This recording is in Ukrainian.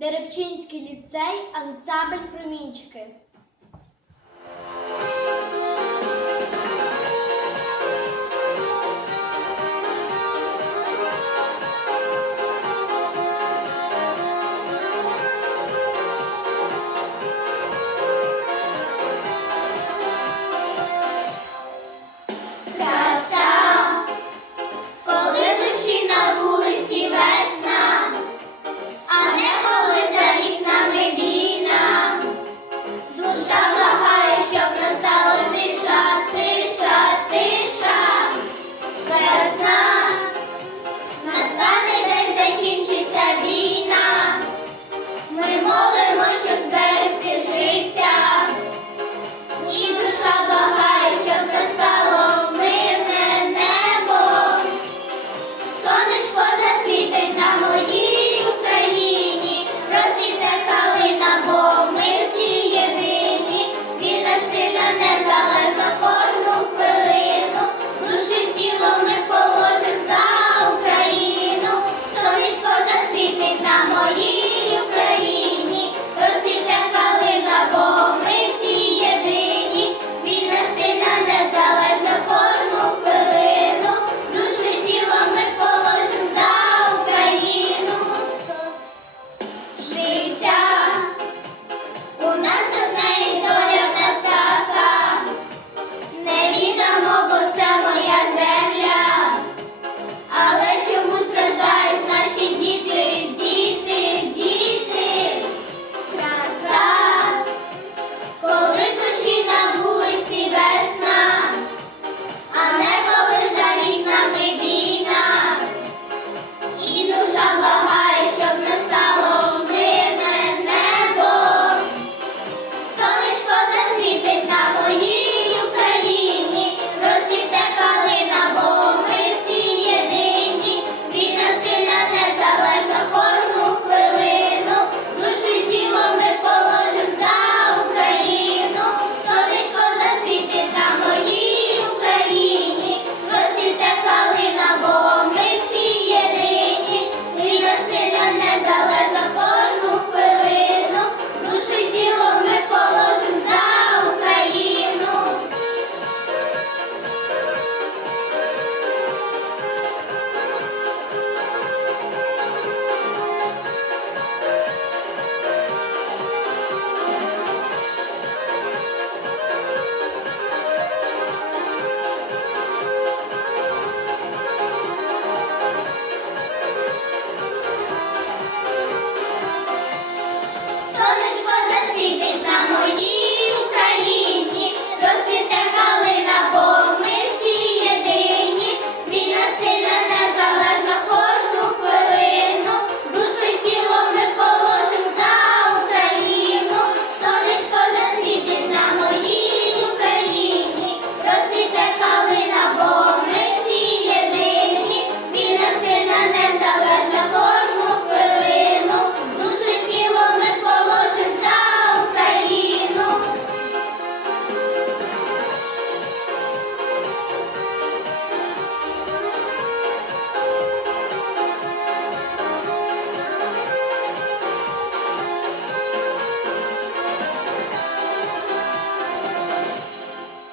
Деребчинський ліцей, ансамбль промінчики.